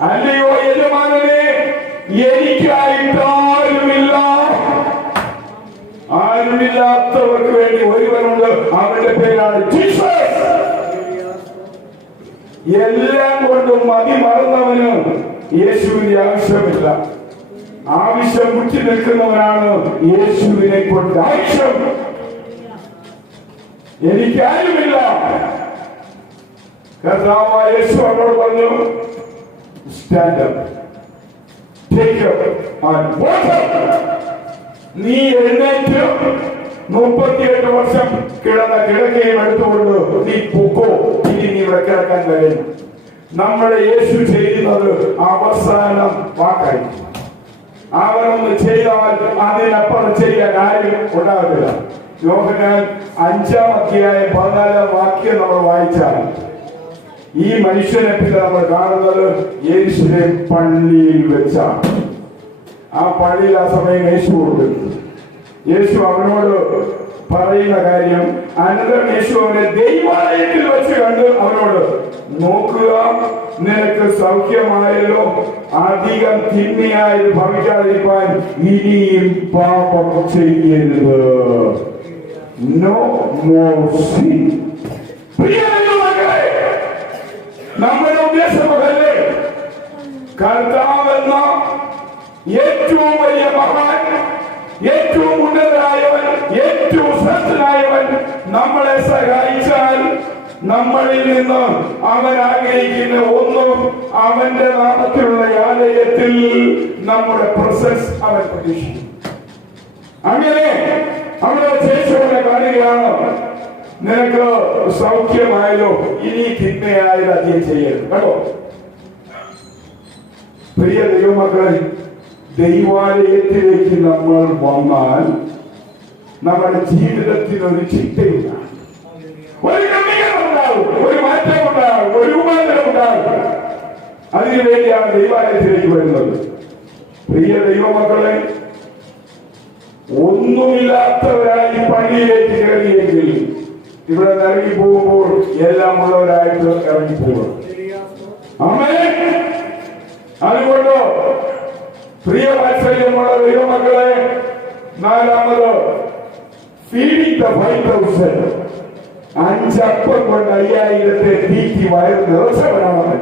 അല്ലയോ യജമാനനെ, എനിക്കായിട്ട് ആരുമില്ല. ആരുമില്ലാത്തവർക്ക് വേണ്ടി ഒരുവനുണ്ട്, അവന്റെ പേരാണ് ജീസസ്. എല്ലാം കൊണ്ടും മതി മറന്നവന് യേശുവിന്റെ ആവശ്യമില്ല. ആവശ്യം മുറ്റി നിൽക്കുന്നവനാണ് യേശുവിനെ കൊണ്ട് ആവശ്യം. എനിക്കാരുമില്ല. കർത്താവായ യേശു അവനോട് പറഞ്ഞു, stand up, take up and walk up. നീ എഴുന്നേറ്റ് 38 വർഷം കിടന്ന കിടക്കയും എടുത്തുകൊണ്ട് നീ പൊക്കോ. ഇനി നീ ഇവിടെ കിടക്കാൻ കഴിയും. നമ്മുടെ യേശു ചെയ്യുന്നത് അവസാനം വാക്കായി. അവനൊന്ന് ചെയ്താൽ അതിനപ്പുറം ചെയ്യാൻ ആരും ഉണ്ടാവില്ല. യോഹന്നാൻ 5-ാം അധ്യായം 14-ാം വാക്യം നമ്മൾ വായിച്ചാൽ ഈ മനുഷ്യനെ പിന്നെ നമ്മൾ കാണുന്നത് യേശുവിനെ പള്ളിയിൽ വെച്ചാണ്. ആ പള്ളിയിൽ ആ സമയം യേശു ഉണ്ട്. യേശു അവനോട് പറയുന്ന കാര്യം, അനന്തരം യേശു അവനെ ദൈവാലയത്തിൽ വെച്ച് കണ്ട് അവനോട്, നോക്കുക, നിനക്ക് സൗഖ്യമായല്ലോ, അധികം തിന്മയായി ഭവിക്കാതിരിക്കാൻ ഇനിയും പാപം ചെയ്യരുത്. No more sin. നമ്മുടെ ഉദ്ദേശമല്ലേ കർത്താവെന്ന ഏറ്റവും വലിയ മഹാൻ, ഏറ്റവും ഉന്നതനായവൻ, നമ്മളിൽ നിന്ന് അവൻ ആഗ്രഹിക്കുന്ന ഒന്നും അവന്റെ നാമത്തിലുള്ള ആലയത്തിൽ നമ്മുടെ പ്രസൻസ് അവൻ പ്രതീക്ഷിക്കും. അങ്ങനെ അവിടെ ശേഷമുള്ള കാണുകയാണ്, നിനക്ക് സൗഖ്യമായല്ലോ, ഇനി തിന്മയായത് അധികം ചെയ്യരുത്. കേട്ടോ പ്രിയ ദൈവമക്കളെ, ദൈവാലയത്തിലേക്ക് നമ്മൾ വന്നാൽ നമ്മുടെ ജീവിതത്തിനൊരു ചിന്തയില്ല, ഒരു ക്രമീകരണം ഉണ്ടാകും, ഒരു മാറ്റം ഉണ്ടാകും, ഒരു രൂപാന്തരം ഉണ്ടാകും. അതിനുവേണ്ടിയാണ് ദൈവാലയത്തിലേക്ക് വരുന്നത്. പ്രിയ ദൈവമക്കളെ, ഒന്നുമില്ലാത്തവരായി പള്ളിയിലേക്ക് കയറിയെങ്കിൽ ഇവിടെ ഇറങ്ങി പോകുമ്പോൾ എല്ലാം ഉള്ളവരായിട്ട് ഇറങ്ങിപ്പോകും. ആമേൻ. അതുകൊണ്ട് പ്രിയ വാത്സല്യമുള്ള ദൈവമക്കളെ, നാലാമത് ഫീഡിംഗ് ദ 5,000. 5 അപ്പം കൊണ്ട് 5000 തീറ്റി വയറ് നിറച്ചവനാണ്.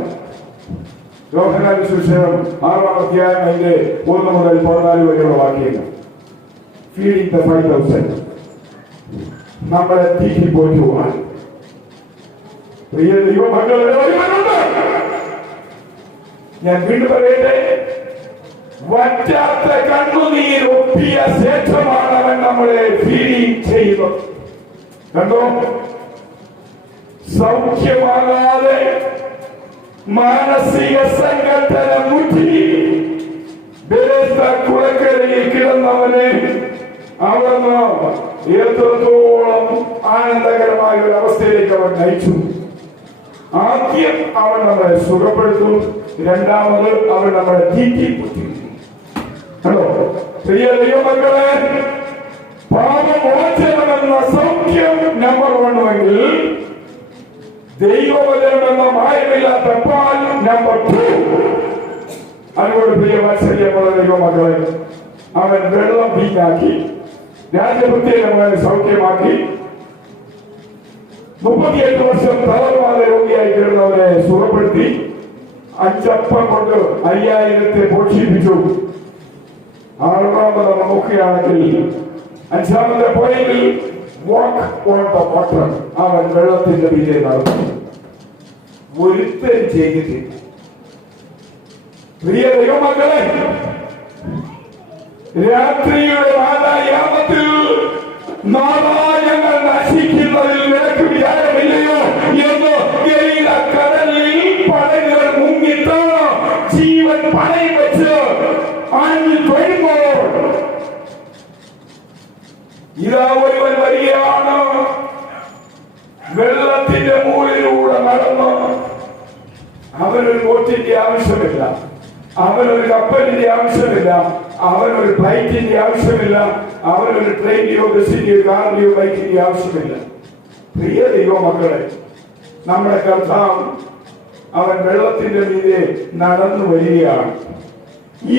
യോഹന്നാൻ സുവിശേഷം 6-ാം അധ്യായം അതിന്റെ 1 മുതൽ 14 വരെയുള്ള വാക്യങ്ങൾ. ഫീഡിംഗ് ദ 5,000 നമ്മളെ തീറ്റി പോറ്റുവാൻ പ്രിയ ദൈവമക്കളുടെ ഒരുവനുണ്ട്. ഞാൻ വീണ്ടും പറയട്ടെ, വറ്റാത്ത കണ്ണുനീർ ഒപ്പിയ ശേഷമാണ് അവൻ നമ്മളെ ഫീഡിംഗ് ചെയ്യുന്നത്. കണ്ടോ, സൗഖ്യമാകാതെ മാനസിക സംഘടന മുറ്റി കുളക്കരയിൽ കിടന്നവനെ അവിടുന്ന് എത്രത്തോളം ആനന്ദകരമായ ഒരു അവസ്ഥയിലേക്ക് അവൻ നയിച്ചു. ആദ്യം അവൻ നമ്മളെ സുഖപ്പെടുത്തും, രണ്ടാമത് അവൻ നമ്മളെ തീറ്റിപ്പുറ്റി. ഹലോ പ്രിയ ദൈവമക്കളെ, പാപമോചനമെന്ന സൗഖ്യം നമ്പർ 1 ദൈവവചനമെന്ന മായമില്ലാത്ത പാൽ നമ്പർ 2. അതുകൊണ്ട് പ്രിയ വാത്സല്യമുള്ള ദൈവമക്കളെ, അവൻ വെള്ളം വീഞ്ഞാക്കി രാജപ്രത്യേകമായി സൗഖ്യമാക്കി. 38 വർഷം തളർവാദ രോഗിയായി കിടന്നവരെ സുഖപ്പെടുത്തി. 5 അപ്പം കൊണ്ട് 5000 പോഷിപ്പിച്ചു. 6ാമത് നോക്കുകയാണെങ്കിൽ 5ാമത്തെ പോയിന്റിൽ വാക്ക് ഓൺ ദ വാട്ടർ, അവൻ വെള്ളത്തിന്റെ മീതെ നടന്നു. ഒരുത്തൻ ചെയ്തിട്ടില്ല. പ്രിയ ദൈവമക്കളെ, രാത്രിയുടെ 4-ാമത്തിൽ ഞങ്ങൾ നശിക്കുന്നതിൽ നിനക്ക് വിചാരമില്ലയോ എന്ന് ഗലീല കടലിൽ പടകുകൾ മുങ്ങിത്താണ് ജീവൻ പണയം വെച്ച് അണിഞ്ഞു തൊഴുമ്പോൾ ഇതാ ഒരുവൻ വരികയാണ്. വെള്ളത്തിന്റെ മുകളിലൂടെ നടന്ന് അവനൊരു ബോട്ടിന്റെ ആവശ്യമില്ല, അവനൊരു കപ്പലിന്റെ ആവശ്യമില്ല, അവനൊരു ഫ്ലൈറ്റിന്റെ ആവശ്യമില്ല, അവനൊരു ട്രെയിനിയോ ബസിന്റെയോ കാറിന്റെയോ ബൈക്കിന്റെ ആവശ്യമില്ല. പ്രിയ ദൈവമക്കളെ, നമ്മുടെ കർത്താവ് അവൻ വെള്ളത്തിന്റെ മീതെ നടന്നു വരികയാണ്.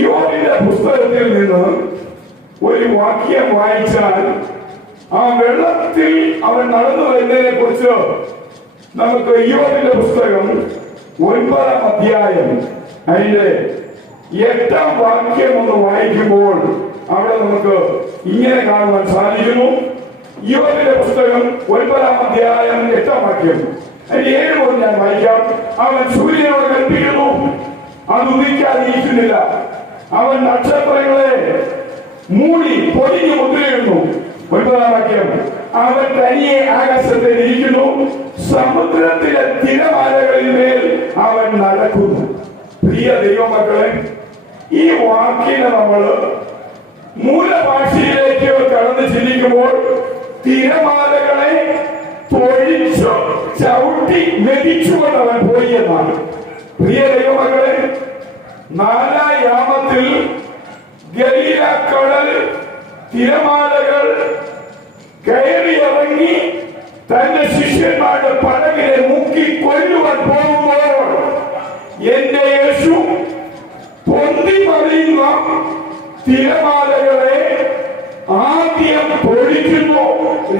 യോബിന്റെ പുസ്തകത്തിൽ നിന്ന് ഒരു വാക്യം വായിച്ചാൽ ആ വെള്ളത്തിൽ അവൻ നടന്നു വരുന്നതിനെ കുറിച്ച് നമുക്ക് യോബിന്റെ പുസ്തകം 9-ാം അധ്യായം അതിന്റെ 8-ാം വാക്യം ഒന്ന് വായിക്കുമ്പോൾ അവിടെ നമുക്ക് ഇങ്ങനെ കാണുവാൻ സാധിക്കുന്നു. യോബിന്റെ പുസ്തകം 9-ാം അധ്യായം 8-ാം വാക്യം അതിന്റെ 7 മുതൽ ഞാൻ വായിക്കാം. അവൻ സൂര്യനോട് കൽപ്പിക്കുന്നു, അത് ഉദിക്കാതിരിക്കുന്നില്ല. അവൻ നക്ഷത്രങ്ങളെ മൂടി പൊതിഞ്ഞു മുദ്രയിടുന്നു. 9-ാം വാക്യം, അവൻ തനിയെ ആകാശത്തിൽ ഇരിക്കുന്നു, സമുദ്രത്തിലെ തിരമാലകളിൽ മേൽ അവൻ നടക്കുന്നു. പ്രിയ ദൈവമക്കളെ, ഈ വാക്കിനെ നമ്മൾ മൂലഭാഷയിലേക്ക് കടന്ന് ചിന്തിക്കുമ്പോൾ തിരമാലകളെ തൊഴിച്ചു ചവിട്ടി മെതിച്ചുകൊണ്ട് അവൻ പോയി എന്നാണ്. പ്രിയ ദൈവമക്കളെ, 4-ാം യാമത്തിൽ ഗലീല കടൽ തിരമാലകൾ കയറിയിറങ്ങി തന്റെ ശിഷ്യന്മാരുടെ പടകിനെ മുക്കി കൊല്ലുവാൻ പോകുമ്പോൾ എന്റെ യേശു പൊന്തി മറിയുന്ന തിരമാലകളെ ആദ്യം പൊഴിക്കുന്നു,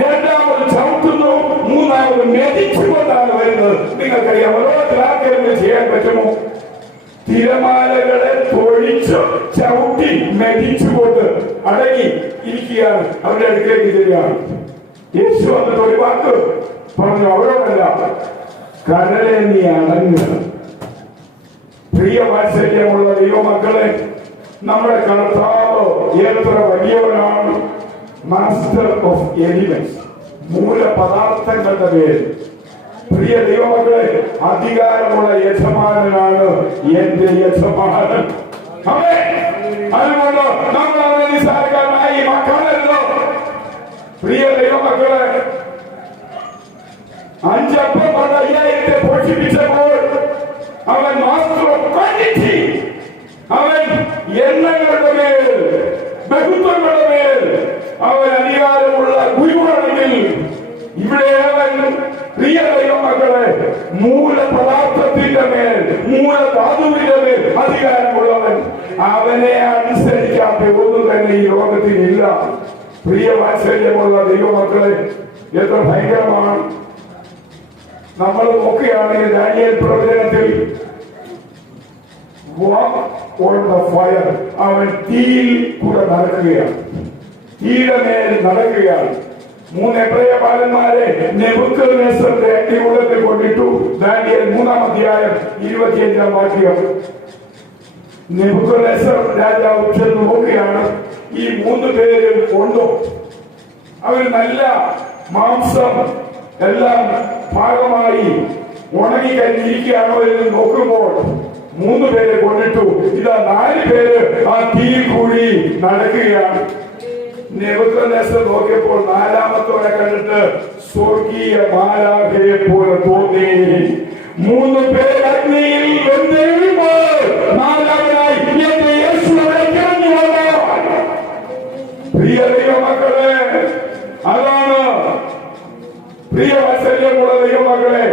രണ്ടാമത് ചവിട്ടുന്നു, മൂന്നാമത് മെതിച്ചുകൊണ്ടാണ് വരുന്നത്. നിങ്ങൾക്കറിയാം, ലോകത്തിൽ ആർക്കെങ്കിലും ചെയ്യാൻ പറ്റുമോ? തിരമാലകളെ തൊഴിച്ച് ചവിട്ടി മെതിച്ചുകൊണ്ട് അടങ്ങി ഇരിക്കുകയാണ്. അവരുടെ അടുത്തേക്ക് ശരിയാണ്. യേശു വന്നിട്ട് ഒരു വാക്ക് പറഞ്ഞു, അവരോടല്ല, കടലെ നീ അടങ്ങുക. പ്രിയ വാത്സല്യമുള്ള ദൈവമക്കളെ, നമ്മുടെ കർത്താവ് എത്ര വലിയവനാണ്. മാസ്റ്റർ ഓഫ് എലിമെന്റ്സ്, മൂലപദാർത്ഥങ്ങളുടെ പേര്. പ്രിയ ദൈവമക്കളെ, അധികാരമുള്ള യജമാനനാണ് എന്റെ യജമാനൻ. അതുകൊണ്ട് നമ്മൾ അവനെ നിസ്സാരക്കാരനായി കാണരുത്. പ്രിയ ദൈവമക്കളെ, 5 അപ്പം കൊണ്ട് 5000 പോഷിപ്പിച്ചപ്പോൾ അവൻ മാസ്റ്റർ ഓഫ് ക്വാണ്ടിറ്റി. അവൻ എണ്ണങ്ങളുടെ മേൽ, ബഹുത്വങ്ങളുടെ മേൽ അവൻ അധികാരമുള്ള ഗുരുവാണെങ്കിൽ, ഇവിടെ അവൻ പ്രിയ ദൈവമക്കളെ മൂലപദാർത്ഥത്തിന്റെ മേൽ, മൂലധാതുവിന്റെ മേൽ അധികാരമുള്ളവൻ. അവനെ അനുസരിക്കാത്ത ഒന്നും തന്നെ ഈ ലോകത്തിലില്ല. പ്രിയ വാത്സല്യമുള്ള ദൈവമക്കളെ, എത്ര ഭയങ്കരമാണ്. നമ്മൾ നോക്കുകയാണെങ്കിൽ ദാനിയേൽ പ്രവചനത്തിൽ ഫയർ, അവൻ തീയിൽ കൂടെ നടക്കുകയാണ്, തീയുടെ മേൽ നടക്കുകയാണ്. 3 എബ്രായ ബാലന്മാരെ നെബൂഖദ്നേസറിന്റെ അഗ്നികുണ്ഡത്തിൽ കൊണ്ടിട്ടു. ദാനിയേൽ 3-ാം അധ്യായം 25-ാം വാക്യം. നെബൂഖദ്നേസർ രാജാവ് ചെന്ന് നോക്കുകയാണ്, ഈ 3 പേരും കൊണ്ടു. അവർ നല്ല മാംസം എല്ലാം ഭാഗമായി ഉണങ്ങി കഴിഞ്ഞിരിക്കുകയാണോ എന്ന് നോക്കുമ്പോൾ 3 പേരെ കൊണ്ടിട്ടു. ഇതാ 4 പേര് ആ തീ കൂടി നടക്കുകയാണ്. നെബൂഖദ്നേസർ നോക്കിയപ്പോൾ 4-ാമത്തോടെ കണ്ടിട്ട് സ്വർഗീയ മാലാഖയെ പോലെ തോന്നി. 3 പേര് അഗ്നിയിൽ വെന്തെഴുമ്പോൾ 4-ാമനായി എന്റെ യേശുവിനെ ഇറങ്ങി വന്നു. പ്രിയ ദൈവമക്കളെ, അതാണ് പ്രിയ വാത്സല്യമുള്ള ദൈവമക്കളെ,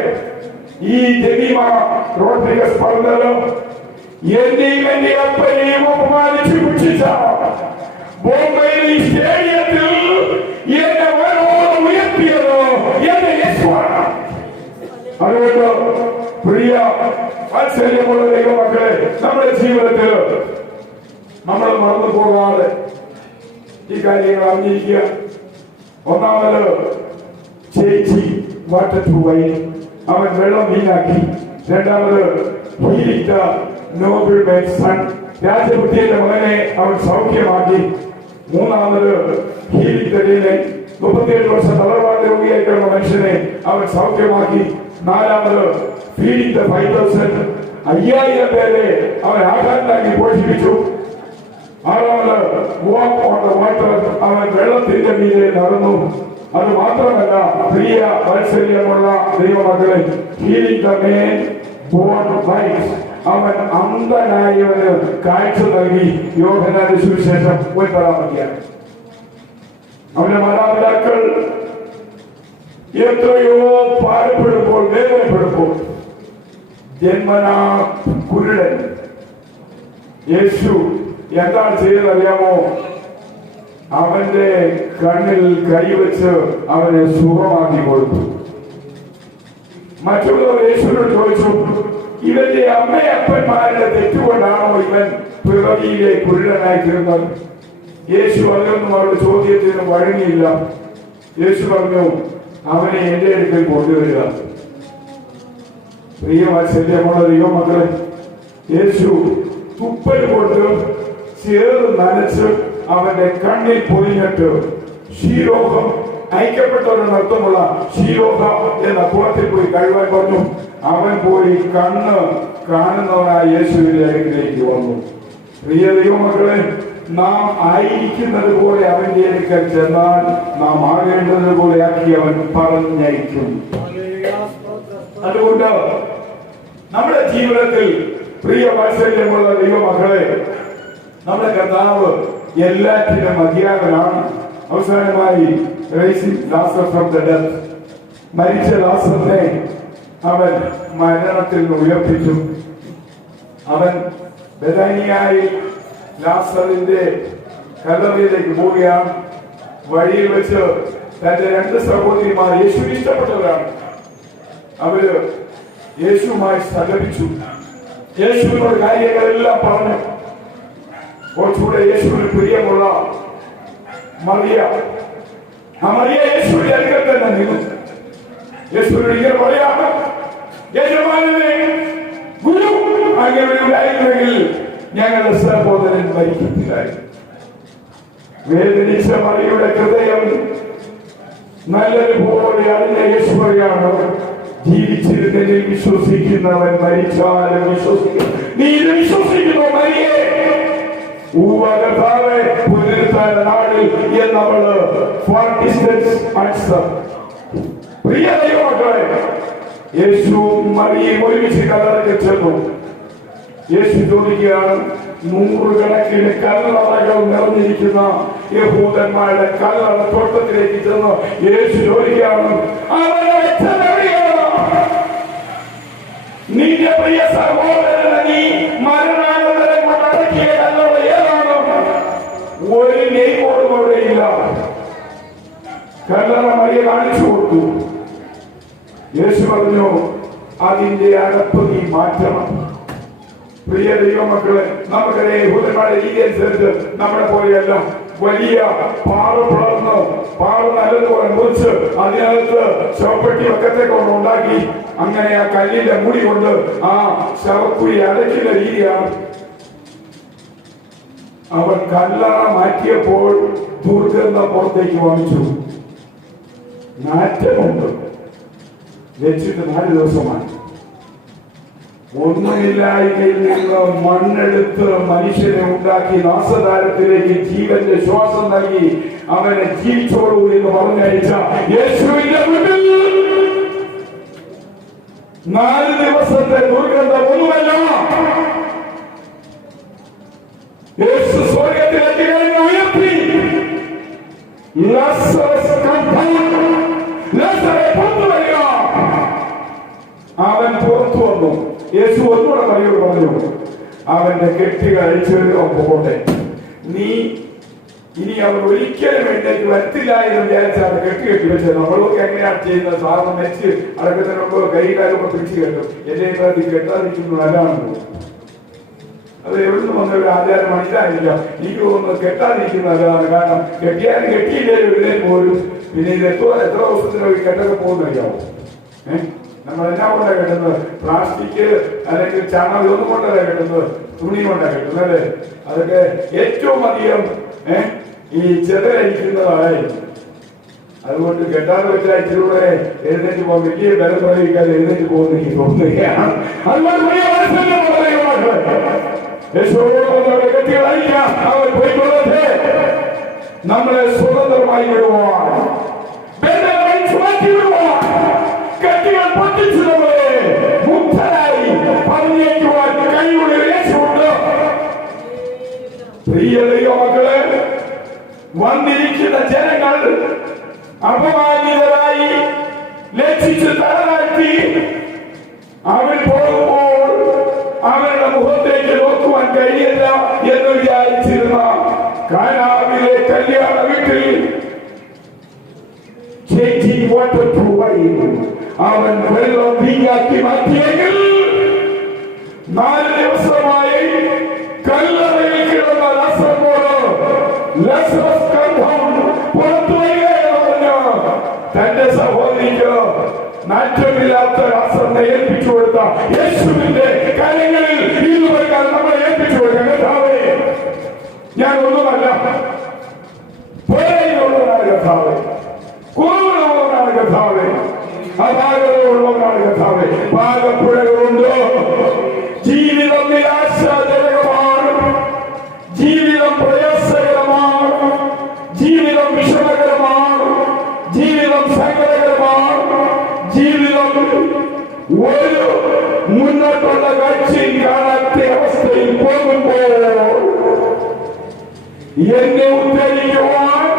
ഈ ജനീമ റോഡ്രിഗസ് പറഞ്ഞല്ലോ, എന്റെയും എന്റെ അപ്പനെയും അപമാനിച്ചു ഭക്ഷിച്ച ബോംബെയിൽ ഈ സ്റ്റേഡിയത്തിൽ എന്നെ വരോളം ഉയർത്തിയത് എന്റെ യേശുവാണ്. അതുകൊണ്ട് പ്രിയ വാത്സല്യമുള്ള ദൈവമക്കളെ, നമ്മുടെ ജീവിതത്തിൽ നമ്മൾ മറന്നു പോകാതെ ഈ കാര്യങ്ങൾ അറിഞ്ഞിരിക്കുക. ഒന്നാമത്, ചേച്ചി വാട്ടർ ടു വൈൻ, അവൻ വെള്ളം വീണാക്കി. 2ാമത്, നോബിൾ മാൻ സൺ, രാജപുത്രിയുടെ മകനെ അവൻ സൗഖ്യമാക്കി. 3ാമത്, 37 വർഷം തളർവാദ രോഗിയായി കിടന്ന മനുഷ്യനെ അവൻ സൗഖ്യമാക്കി. 4ാമത്, 5000 പേരെ അവൻ ആഹാരത്താക്കി പോഷിപ്പിച്ചു. 6ാമത്, വാക്ക് ഓൺ ദ വാട്ടർ, അവൻ വെള്ളത്തിന്റെ മീതെ നടന്നു. അത് മാത്രമല്ല, പ്രിയ വാത്സല്യമുള്ള ദൈവമക്കളെ, healing the man born bite, അവൻ അന്ധനായവന് കാഴ്ച നൽകി. യോഹന്നാന്റെ സുവിശേഷം 9-ാം അധ്യായം. അവന്റെ മാതാപിതാക്കൾ എത്രയോ പാരപ്പെടുമ്പോൾ, വേദനപ്പെടുമ്പോൾ, ജന്മനാ കുരുടൻ യേശു എന്താണ് ചെയ്തറിയാമോ? അവന്റെ കണ്ണിൽ കൈവച്ച് അവനെ സുഖമാക്കി കൊടുത്തു. മറ്റുള്ളവർ യേശുവിനോട് ചോദിച്ചു, ഇവന്റെ അമ്മയപ്പന്മാരുടെ തെറ്റുകൊണ്ടാണോ ഇവൻ പിറവിയിലെ കുരുടനായി തീർന്നത്? യേശു അതിനൊന്നും അവരുടെ ചോദ്യത്തിന് വഴങ്ങിയില്ല. യേശു പറഞ്ഞു, അവനെ എന്റെ അടുക്കൽ കൊണ്ടുവരിക. പ്രിയ വാത്സല്യമുള്ള ദൈവമക്കളെ, യേശു തുപ്പൽ കൊണ്ട് ചേർന്ന് നനച്ച് അവന്റെ കണ്ണിൽ പൊതിഞ്ഞിട്ട് ശീലോഹം, ഐക്യപ്പെട്ടവരുടെ അർത്ഥമുള്ള ശീലോഹ എന്ന കുളത്തിൽ പോയി കഴുകാൻ പറഞ്ഞു. അവൻ പോയി കണ്ണ് കാണുന്നവനായ യേശുവിന്റെ അരികിലേക്ക് വന്നു. പ്രിയ ദൈവമക്കളെ, നാം ആയിരിക്കുന്നത് പോലെ അവന്റെ അടുക്കൽ ചെന്നാൽ നാം ആകേണ്ടത് പോലെ ആക്കി അവൻ പറഞ്ഞയക്കും. അതുകൊണ്ട് നമ്മുടെ ജീവിതത്തിൽ പ്രിയ വാത്സല്യമുള്ള ദൈവമക്കളെ, നമ്മുടെ കർത്താവ് എല്ലാറ്റിനും മതിയാകനാണ്. അവസാനമായി മരിച്ച ലാസറിനെ അവൻ മരണത്തിൽ നിന്ന് ഉയർപ്പിച്ചു. അവൻ ബെഥാനിയായി ലാസറിന്റെ കല്ലറയിലേക്ക് പോവുകയാണ്. വഴിയിൽ വെച്ച് തന്റെ 2 സഹോദരിമാർ യേശുവിന് ഇഷ്ടപ്പെട്ടവരാണ്. അവര് യേശുവുമായി സഹകരിച്ചു. യേശുവിനോട് കാര്യങ്ങളെല്ലാം പറഞ്ഞു. കുറച്ചുകൂടെ യേശുവിന് പ്രിയമുള്ള മറിയ, ആ മറിയ യേശുവിന്റെ അടുക്കൽ തന്നെ നിന്നു. യേശുവിനോട് ഇങ്ങനെ പറയാണ്, യജമാനനെ ഗുരു അങ്ങനെയുണ്ടായിരുന്നെങ്കിൽ ഞങ്ങളുടെ സഹോദരൻ മരിക്കത്തില്ലായിരുന്നു. വേദനിച്ച മറിയുടെ ഹൃദയം നല്ലതുപോലെ അറിഞ്ഞ യേശു പറയാണ്, ജീവിച്ചിരുന്നതിൽ വിശ്വസിക്കുന്നവൻ മരിച്ചാലും വിശ്വസിക്കും. നീ ഇത് വിശ്വസിക്കുന്നു മരിയേ? കർത്താവേ പുനരുത്ഥാന നാളിൽ നമ്മള് പ്രിയ ദൈവമക്കളെ, യേശു മറിയയും ഒരുമിച്ച് കല്ലറയ്ക്ക് ചെന്നു. യേശു ചോദിക്കുകയാണ്, 100 കണക്കിന് കല്ലറകൾ നിറഞ്ഞിരിക്കുന്ന യഹൂദന്മാരുടെ കല്ലറ തോട്ടത്തിലേക്ക് ചെന്ന് യേശു ചോദിക്കുകയാണ്, നിന്റെ പ്രിയ സഹോദരനെ നീ മരണാനന്തരം കൊണ്ടടക്കിയ കല്ലറ ഏതാണ്? ഒരു നെയ്മോടും അവിടെയില്ല. കല്ലറ മറിയ കാണിച്ചു കൊടുത്തു. യേശു പറഞ്ഞു, അതിന്റെ അടപ്പ് നീ മാറ്റണം. പ്രിയ ദൈവമക്കളെ, നമുക്കറിയാം യഹൂദന്മാരുടെ രീതി അനുസരിച്ച് നമ്മളെ പോലെയല്ല. വലിയ പാറ പിളർന്ന് പാറ നല്ലതുപോലെ മുറിച്ച് അതിനകത്ത് ശവപ്പെട്ടി വക്കത്തെ കൊണ്ട് ഉണ്ടാക്കി അങ്ങനെ ആ കല്ലിന്റെ മുടി കൊണ്ട് ആ ശവക്കുഴി അടയ്ക്കുന്ന രീതിയാണ്. അവൻ കല്ലറ മാറ്റിയപ്പോൾ ദുർഗന്ധം പുറത്തേക്ക് വമിച്ചു. നാറ്റമുണ്ട്. വെച്ചിട്ട് 4 ദിവസമായി. ഒന്നുമില്ലായ്മയിൽ നിന്ന് മണ്ണെടുത്ത് മനുഷ്യനെ ഉണ്ടാക്കി നാസദാരത്തിലേക്ക് ജീവന്റെ ശ്വാസം നൽകി അവനെ ജീവിച്ചോളൂ എന്ന് പറഞ്ഞയച്ച യേശുവിന്റെ മുന്നിൽ 4 ദിവസത്തെ ദുർഗന്ധം ഒന്നുമല്ല. യേശു സ്വർഗത്തിലേക്ക് കഴിഞ്ഞ് ഉയർത്തി. അവൻ പുറത്തു വന്നു. യേശു ഒന്നുകൂടെ മറിയോട് പറഞ്ഞു, അവന്റെ കെട്ടുകൾ അഴിച്ചു പോകട്ടെ. നീ ഇനി അവൻ ഒരിക്കലും എഴുന്നേറ്റ് വരത്തില്ല എന്ന് വിചാരിച്ചാണ് കെട്ടി വെച്ചത്. നമ്മളൊക്കെ എങ്ങനെയാണ് ചെയ്യുന്നത്? സാധനം വെച്ച് അടക്കത്തിന് മുമ്പ് കൈകാലൊക്കെ പിടിച്ചു കെട്ടും. എന്റെ കെട്ടാതിരിക്കുന്നു നല്ലതാണെന്ന്. അത് എവിടുന്ന് വന്ന ഒരു ആചാരമാണ്. ഇതായിരിക്കാം എനിക്ക് തോന്നുന്നത് കെട്ടാതിരിക്കുന്ന നല്ലതാണ്. കാരണം കെട്ടിയാലും കെട്ടിയില്ലേ എഴുന്നേറ്റ് പോലും. പിന്നെ ഇത് എത്ര ദിവസത്തിന് കെട്ടൊക്കെ പോകുന്നറിയാമോ? നമ്മളെല്ലാം കൊണ്ടാണ് കെട്ടുന്നത്. പ്ലാസ്റ്റിക് അല്ലെങ്കിൽ ചാണകം ഇതൊന്നും കൊണ്ടല്ല കെട്ടുന്നത്, തുണി കൊണ്ടാണ് കെട്ടുന്നത് അല്ലേ? അതൊക്കെ ഏറ്റവും അധികം ഈ ചെതലരിക്കുന്നതായിരുന്നു. അതുകൊണ്ട് കെട്ടാതെ വെച്ചാൽ ഇച്ചിലൂടെ എഴുന്നേറ്റ് പോകാൻ വലിയ ബലം പ്രയോഗിക്കാതെ എഴുന്നേറ്റ് പോകുന്ന എനിക്ക് തോന്നുകയാണ്. അതുകൊണ്ട് കെട്ടികളായിരിക്കാം അവർ പോയിക്കൊള്ളത് നമ്മളെ സ്വതന്ത്രമായി വിടുവാൻ, മാറ്റി വിടുവാൻ, കെട്ടികൾ പൊട്ടിച്ചു നമ്മളെ മുക്തരായി പറഞ്ഞേക്കുവാൻ കഴിവുള്ള യേശുണ്ട്. പ്രിയ ദൈവമക്കളെ, വന്നിരിക്കുന്ന ജനങ്ങൾ അപമാനിതരായി ലക്ഷിച്ച് തലതാഴ്ത്തി അവർ പോകുമ്പോൾ അവരുടെ മുഖത്തേക്ക് നോക്കുവാൻ കഴിയില്ല എന്ന് വിചാരിച്ചിരുന്ന കാനാവിലെ കല്യാണ വീട്ടിൽ അവൻ വെള്ളം വീഞ്ഞാക്കി മാറ്റിയെങ്കിൽ 4 ദിവസമായി കല്ലറയിൽ കിടന്ന പുറത്തു വരികയെന്ന് തന്റെ സഹോദരിക്ക് നാറ്റമില്ലാത്ത രാസത്തെ ഏൽപ്പിച്ചു കൊടുത്ത യേശുവിന്റെ കാര്യങ്ങളിൽ ഇതുവരെ നമ്മളെ ഏൽപ്പിച്ചു കൊടുക്കാൻ കർത്താവേ, ഞാൻ ഒന്നുമല്ല, പോലെയുള്ളവനാണ് കർത്താവേ, കുറവുള്ളവനാണ് കർത്താവേ, അപാകതയുള്ളവനാണ് കർത്താവേ. പാകപ്പുഴകളുണ്ടോ? ജീവിതം നിരാശാജനകമാണ്, ജീവിതം പ്രയാസകരമാണ്, ജീവിതം വിഷമകരമാണ്, ജീവിതം സങ്കടകരമാണ്, ജീവിതം ഒരു മുന്നോട്ടുള്ള കാഴ്ചയും കാണാത്ത അവസ്ഥയിൽ പോകുമ്പോൾ എന്നെ ഉദ്ധരിക്കുവാൻ,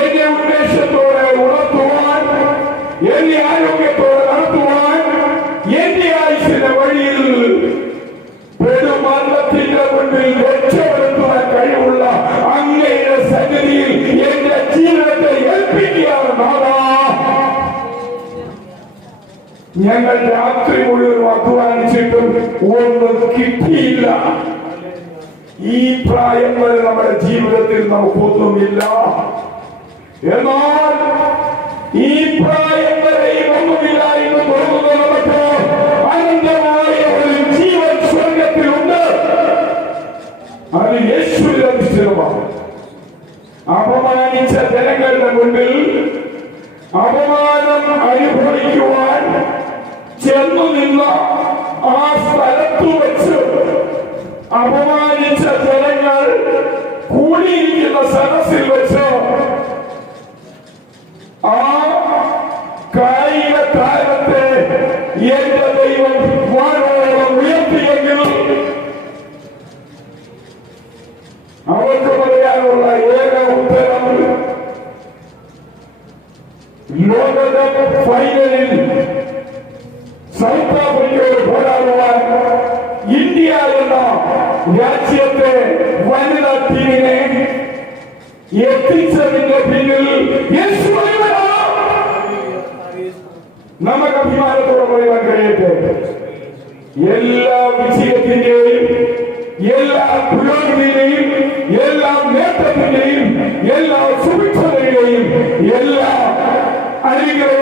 എന്നെ ഉദ്ദേശത്തോടെ ഉണർത്തുവാൻ, എന്നെ ആരോഗ്യത്തോടെ നടത്തുവാൻ, എന്റെ ആയുസിന്റെ വഴിയിൽ പെരുമരണത്തിന്റെ മുന്നിൽ രക്ഷപ്പെടുത്തുവാൻ കഴിവുള്ള അങ്ങയുടെ സന്നിധിയിൽ എന്റെ ജീവിതത്തെ ഏൽപ്പിക്കുകയാണ് നാഥാ. ഞങ്ങൾ രാത്രി മുഴുവൻ അധ്വാനിച്ചിട്ടും ഒന്നും കിട്ടിയില്ല. ഈ പ്രായം വരെ നമ്മുടെ ജീവിതത്തിൽ നമുക്കൊന്നുമില്ല. എന്നാൽ ഈ പ്രായം വരെയും ഒന്നുമില്ല എന്ന് തോന്നുന്നു നമുക്ക് അപമാനം അനുഭവിക്കുവാൻ ചെന്നു നിന്ന ആ സ്ഥലത്തു വെച്ച് അപമാനിച്ച ജനങ്ങൾ കൂടിയിരിക്കുന്ന സദസ്സിൽ വെച്ച് ആ കായിക താരത്തെ എന്റെ ദൈവം വാനോളം ഉയർത്തിയെങ്കിൽ അവർക്ക് പറയാനുള്ള ഏക ഉത്തരം ലോകകപ്പ് ഫൈനലിൽ സൗത്ത് ആഫ്രിക്കയോട് പോരാടുവാൻ ഇന്ത്യ എന്ന രാജ്യത്തെ വനിതാ ടീമിനെ എത്തിച്ചതിന്റെ പിന്നിൽ നമുക്ക് അഭിമാനത്തോടെ പറയുവാൻ കഴിയട്ടെ. എല്ലാ വിജയത്തിന്റെയും, എല്ലാ പുരോഗതിയുടെയും, എല്ലാ നേട്ടത്തിന്റെയും, എല്ലാ സുഭിക്ഷതയുടെയും, എല്ലാ അനുഗ്രഹ